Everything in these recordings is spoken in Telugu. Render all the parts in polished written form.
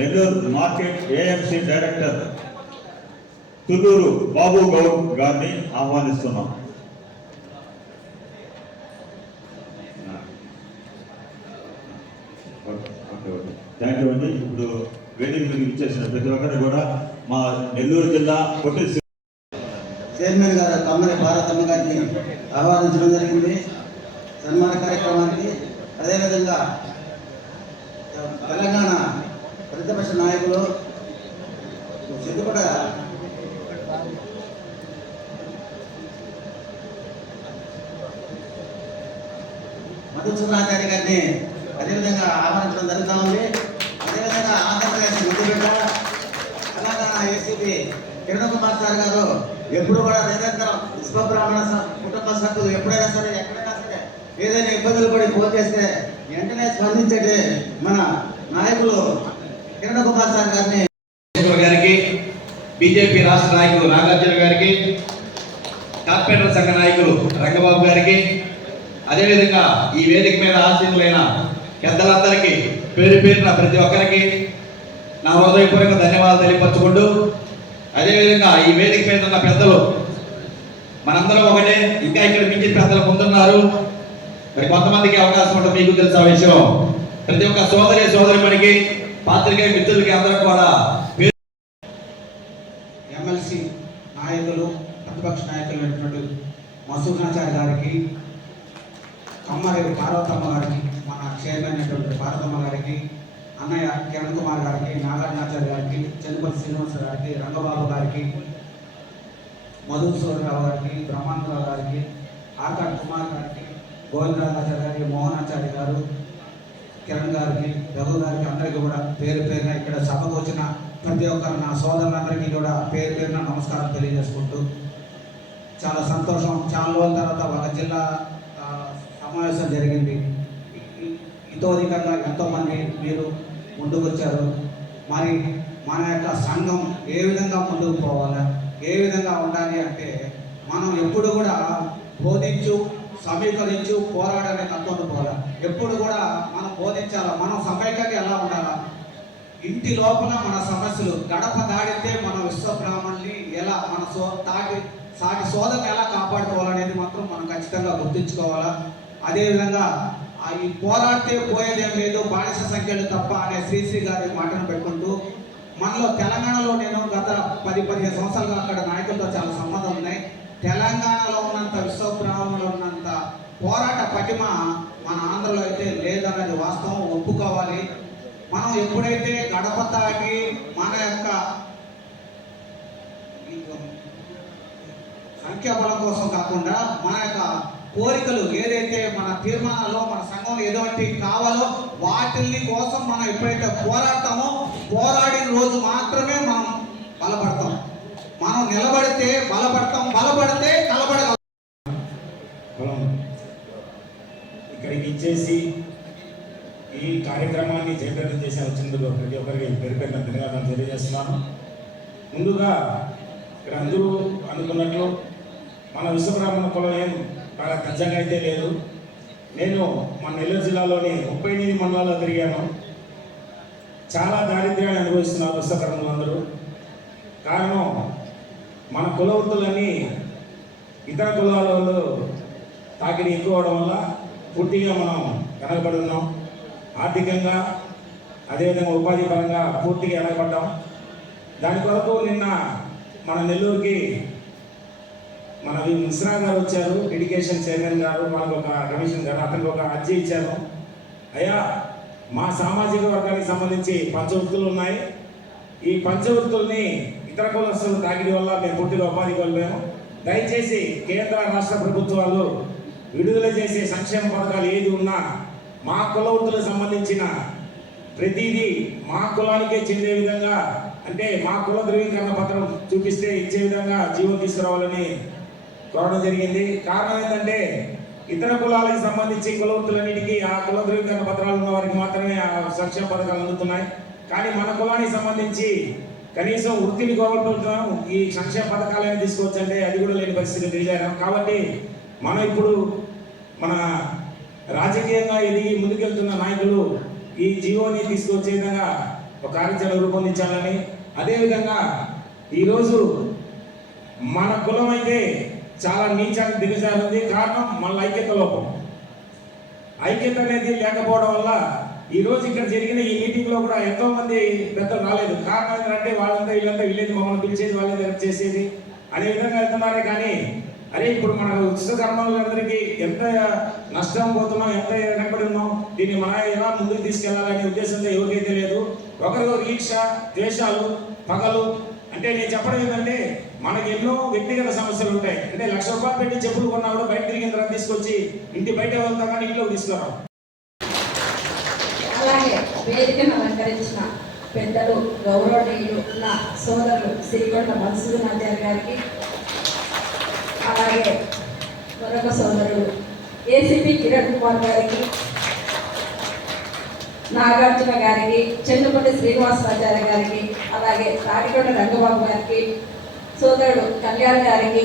Nellore market AMC director Tulluru Babu Goud గారిని ఆహ్వానిస్తున్నాం. థ్యాంక్ యూ అండి. ఇప్పుడు వేదిక మీద ఇచ్చేసిన ప్రతి ఒక్కరిని కూడా మా నెల్లూరు జిల్లా పొట్టి చైర్మన్ గారు తమ్మని భారతమ్మ గారిని ఆహ్వానించడం జరిగింది సన్మాన కార్యక్రమానికి. అదేవిధంగా తెలంగాణ ప్రతిపక్ష నాయకులు సిద్దిపేట మధుసూదనాచార్య గారిని అదేవిధంగా ఆహ్వానించడం జరుగుతూ ఉంది. అదేవిధంగా ఆంధ్రప్రదేశ్ ముద్దుబిడ్డ తెలంగాణ ఏసీపీ కిరణ్ కుమార్ సార్ గారు ఎప్పుడు కూడా నిరంతరం విశ్వబ్రాహ్మణ కుటుంబ సభ్యులు ఎప్పుడైనా సరే ఎక్కడైనా సరే ఏదైనా ఇబ్బందులు పడి ఫోన్ చేస్తే వెంటనే స్పందించే మన నాయకులు కిరణ్ కుమార్ సార్ గారికి, బీజేపీ రాష్ట్ర నాయకులు నాగార్జున గారికి, కార్పొరేటర్ సంఘ నాయకులు రంగబాబు గారికి, అదేవిధంగా ఈ వేదిక మీద ఆశీనులైన పెద్దలందరికీ పేరు పేరున ప్రతి ఒక్కరికి నా హృదయపూర్వక ధన్యవాదాలు తెలియపరచుకుంటూ, అదేవిధంగా ఈ వేదిక మీద ఉన్న పెద్దలు మనందరం ఒకటే, ఇంకా ఇక్కడ మించిన పెద్దలు ముందున్నారు. మరి కొంతమందికి అవకాశం ఉంటుంది, మీకు తెలిసిన విషయం. ప్రతి ఒక్క సోదరిమణికి, పాత్రికేయ మిత్రులకి అందరూ కూడా ఎమ్మెల్సీ నాయకులు, ప్రతిపక్ష నాయకులు అయినటువంటి మధుసూదనాచార్య గారికి, కమ్మారెడ్డి పార్వతమ్మ గారికి, మన చైర్మన్ అయినటువంటి పార్వతమ్మ గారికి, అన్నయ్య కిరణ్ కుమార్ గారికి, నాగార్జునాచార్య గారికి, చెన్నపల్లి శ్రీనివాస గారికి, రంగబాబు గారికి, మధుసూదనరావు గారికి, బ్రహ్మానందరావు గారికి, ఆర్కాడ్ కుమార్ గారికి, గోవిందరాచార్య గారికి, మోహనాచార్య గారు, కిరణ్ గారికి, రఘు గారికి అందరికీ కూడా పేరు పేరున ఇక్కడ సభకు వచ్చిన ప్రతి ఒక్కరు నా సోదరులందరికీ కూడా పేరు పేరున నమస్కారం తెలియజేసుకుంటూ, చాలా సంతోషం. చాలా రోజుల తర్వాత ఒక జిల్లా సమావేశం జరిగింది. ఇతోధికంగా ఎంతోమంది మీరు ముందుకు వచ్చారు. మరి మన యొక్క సంఘం ఏ విధంగా ముందుకు పోవాలి, ఏ విధంగా ఉండాలి అంటే మనం ఎప్పుడు కూడా బోధించు, సమీకరించు, పోరాడనే తత్వంతో పోవాలి. ఎప్పుడు కూడా మనం బోధించాలా, మనం సమైక్యంగా ఎలా ఉండాలా, ఇంటి లోపల మన సమస్యలు గడప దాడితే మన విశ్వబ్రాహ్మణుల్ని ఎలా మన సాటి సోదరుని ఎలా కాపాడుకోవాలనేది మాత్రం మనం ఖచ్చితంగా గుర్తుంచుకోవాలా. అదేవిధంగా ఈ పోరాడితే పోయేదేం లేదు, బానిస సంఖ్యలు తప్ప అనే శ్రీశ్రీ గారి మాటను పెట్టుకుంటూ, మనలో తెలంగాణలో నేను గత 10-15 సంవత్సరాలుగా అక్కడ నాయకులతో చాలా సంబంధం ఉన్నాయి. తెలంగాణలో ఉన్నంత విశ్వబ్రాహ్మణులు ఉన్నంత పోరాట పటిమ మన ఆంధ్రలో అయితే లేదన్నది వాస్తవం, ఒప్పుకోవాలి. మనం ఎప్పుడైతే గడప తాకి మన యొక్క సంఖ్యాబలం కోసం కాకుండా మన యొక్క కోరికలు ఏదైతే మన తీర్మానాల్లో మన సంఘంలో ఏదోటి కావాలో వాటిల్ని కోసం మనం ఎప్పుడైతే పోరాడతామో, పోరాడిన రోజు మాత్రమే మనం బలపడతాం. మనం నిలబడితే బలపడతాం, బలపడితే కలబడగలం. ఇక్కడికి ఇచ్చేసి ఈ కార్యక్రమాన్ని జయప్రదం చేసి వచ్చినందుకు ప్రతి ఒక్కరికి పేరు పేరున ధన్యవాదాలు తెలియజేస్తున్నాను. ముందుగా ఇక్కడ అందరూ అనుకున్నట్లు మన విశ్వబ్రాహ్మణ కులం ఏం బాగా ఖచ్చితంగా అయితే లేదు. నేను మన నెల్లూరు జిల్లాలోని 38 మండలాల్లో తిరిగాను. చాలా దారిద్ర్యాన్ని అనుభవిస్తున్నారు విశ్వబ్రాహ్మణులందరూ. కారణం మన కుల వృత్తులన్నీ ఇతర కులాల వాళ్ళు తాకిడి ఎక్కువ అవడం వల్ల పూర్తిగా మనం వెనకబడి ఉన్నాం. ఆర్థికంగా అదేవిధంగా ఉపాధి పరంగా పూర్తిగా వెనకబడ్డాం. దాని కొరకు నిన్న మన నెల్లూరుకి మన మిశ్రా గారు వచ్చారు, ఎడ్యుకేషన్ చైర్మన్ గారు, మనకు ఒక కమిషన్ గారు, అతనికి ఒక అర్జీ ఇచ్చారు. అయ్యా, మా సామాజిక వర్గానికి సంబంధించి పంచవృత్తులు ఉన్నాయి. ఈ పంచవృత్తుల్ని ఇతర కులస్తులు తాకిడి వల్ల మేము పూర్తిగా ఉపాధి కోల్పోయాము. దయచేసి కేంద్ర రాష్ట్ర ప్రభుత్వాలు విడుదల చేసే సంక్షేమ పథకాలు ఏది ఉన్నా మా కుల వృత్తులకు సంబంధించిన ప్రతిదీ మా కులానికే చెందే విధంగా, అంటే మా కుల ధృవీకరణ పత్రం చూపిస్తే ఇచ్చే విధంగా జీవో తీసుకురావాలని కోరడం జరిగింది. కారణం ఏంటంటే ఇతర కులాలకు సంబంధించి కుల వృత్తులన్నిటికీ ఆ కుల ధృవీకరణ పత్రాలు ఉన్న వారికి మాత్రమే ఆ సంక్షేమ పథకాలు అందుతున్నాయి. కానీ మన కులానికి సంబంధించి కనీసం వృత్తిని కోల్పోతున్నాం, ఈ సంక్షేమ పథకాలను తీసుకోవచ్చంటే అది కూడా లేని పరిస్థితి తెలియజేయడం. కాబట్టి మనం ఇప్పుడు మన రాజకీయంగా ఎదిగి ముందుకెళ్తున్న నాయకులు ఈ జీవోని తీసుకొచ్చే విధంగా ఒక కార్యాచరణ రూపొందించాలని, అదేవిధంగా ఈరోజు మన కులం అయితే చాలా నీచానికి దిగజారింది. కారణం మన ఐక్యత లోపం. ఐక్యత అనేది లేకపోవడం వల్ల ఈరోజు ఇక్కడ జరిగిన ఈ మీటింగ్లో కూడా ఎంతో మంది పెద్దలు రాలేదు. కారణం ఏంటంటే వాళ్ళంతా వీళ్ళంతా వీళ్ళేది మమ్మల్ని పిలిచేది, వాళ్ళే చేసేది అనే విధంగా వెళ్తున్నారే. కానీ అరే ఇప్పుడు మన ఉచిత కర్మలందరికీ ఎంత నష్టం పోతున్నాం, ఎంత వెనకబడి ఉన్నాం, దీన్ని మన ఎలా ముందుకు తీసుకెళ్లాలనే ఉద్దేశంతో ఎవరికైతే లేదు. ఒకరికొకరు ఈర్ష, ద్వేషాలు, పగలు. అంటే నేను చెప్పడం ఏంటంటే మనకి ఎన్నో వ్యక్తిగత సమస్యలు ఉంటాయి. అంటే 1,00,000 రూపాయలు పెట్టి చెప్పులు కొన్నా కూడా బయట తిరిగిన తర్వాత తీసుకొచ్చి ఇంటి బయట వెళ్తాం కానీ ఇంట్లోకి తీసుకురాం. అలాగే వేదికను అలంకరించిన పెద్దలు, గౌరవనీయులు, నా సోదరులు శ్రీకొండ మధుసూదనాచార్య గారికి, అలాగే మరొక సోదరుడు ఏసీపీ కిరణ్ కుమార్ గారికి, నాగార్జున గారికి, చెన్నుపల్లి శ్రీనివాసరాచార్య గారికి, అలాగే తాడికొండ రంగబాబు గారికి, సోదరుడు కళ్యాణ్ గారికి,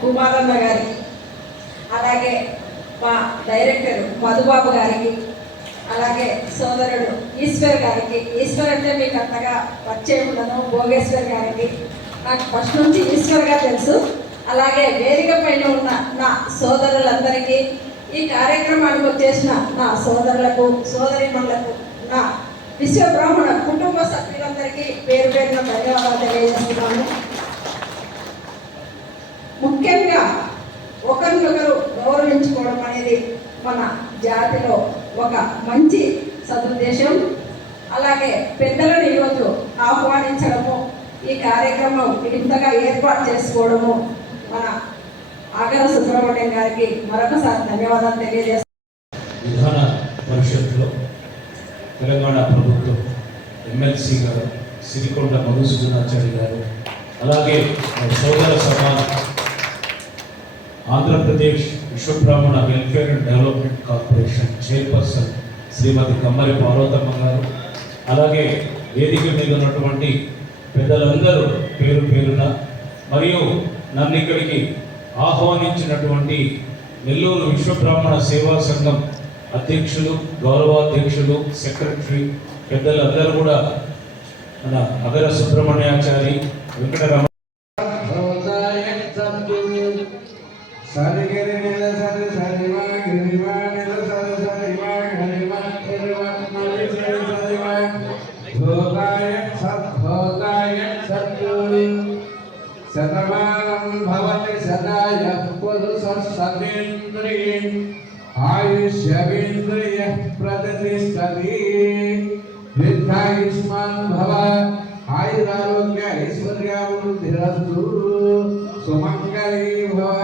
కుమారన్న గారికి, అలాగే మా డైరెక్టర్ మధుబాబు గారికి, అలాగే సోదరుడు ఈశ్వర్ గారికి. ఈశ్వర్ అంటే మీకు అంతగా పరిచయం ఉండను. భోగేశ్వర్ గారికి నాకు ఫస్ట్ నుంచి ఈశ్వర్ గారు తెలుసు. అలాగే వేదిక పైన ఉన్న నా సోదరులందరికీ, ఈ కార్యక్రమానికి వచ్చేసిన నా సోదరులకు, సోదరిమణులకు, నా విశ్వబ్రాహ్మణ కుటుంబ సభ్యులందరికీ పేరు పేరున ధన్యవాదాలు తెలియజేస్తున్నాను. ముఖ్యంగా ఒకరినొకరు గౌరవించుకోవడం అనేది మన జాతిలో ఒక మంచి సదుద్దేశం. అలాగే పెద్దలను ఈరోజు ఆహ్వానించడము, ఈ కార్యక్రమం ఇంతగా ఏర్పాటు చేసుకోవడము మన ఆగర సుబ్రహ్మణ్యం గారికి మరొకసారి ధన్యవాదాలు తెలియజేస్తాను. విధాన పరిషత్తులో తెలంగాణ ప్రభుత్వం ఎమ్మెల్సీ గారు సిరికొండ మధుసూదనాచార్య గారు, అలాగే సోదర సమాజ్ Andhra Pradesh Vishwabrahmana welfare and development corporation chairperson Shrimati Kammari Parvathamma గారు, అలాగే వేదిక మీద ఉన్నటువంటి పెద్దలందరూ పేరు పేరున, మరియు నన్ను ఇక్కడికి ఆహ్వానించినటువంటి నెల్లూరు విశ్వబ్రాహ్మణ సేవా సంఘం అధ్యక్షులు, గౌరవాధ్యక్షులు, సెక్రటరీ పెద్దలందరూ కూడా మన అగర సుబ్రహ్మణ్యాచారి, వెంకటరమణ శతమానం భవతి సదాయ పురుషః సతేంద్రియే ఆయుష్యేంద్రియ ప్రతిష్టతి. దీర్ఘాయుష్మాన్ భవ, ఆయురారోగ్య ఐశ్వర్యాభివృద్ధిరస్తు, సుమంగళీ భవ.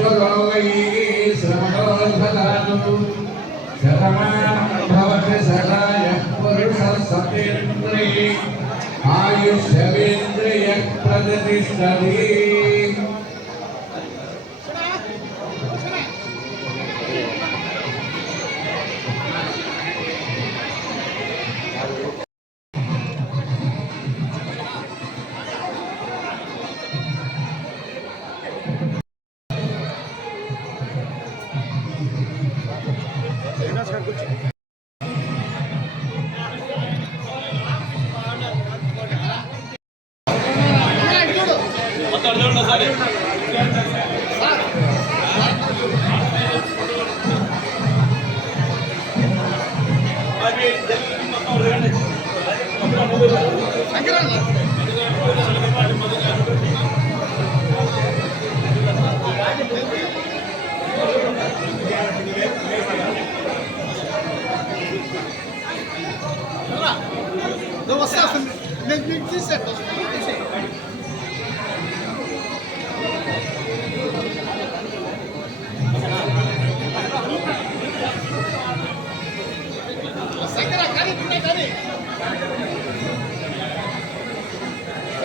ఈశ్వరో వై శ్రవణోద్భదాతు శతమానం భవతి సదాయ పురుషः సతేంద్రియే ఆయుష్యేంద్రియ ప్రతిష్టతి.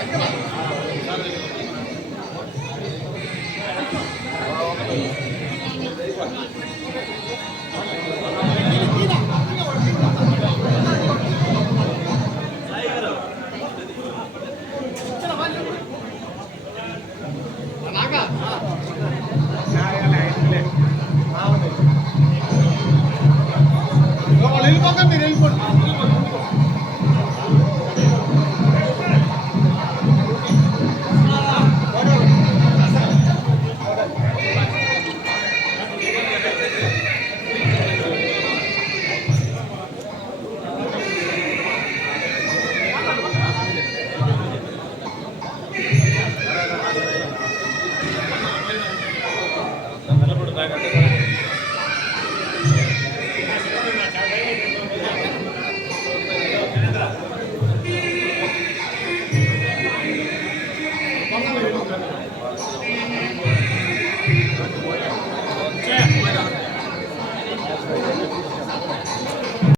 Sakura,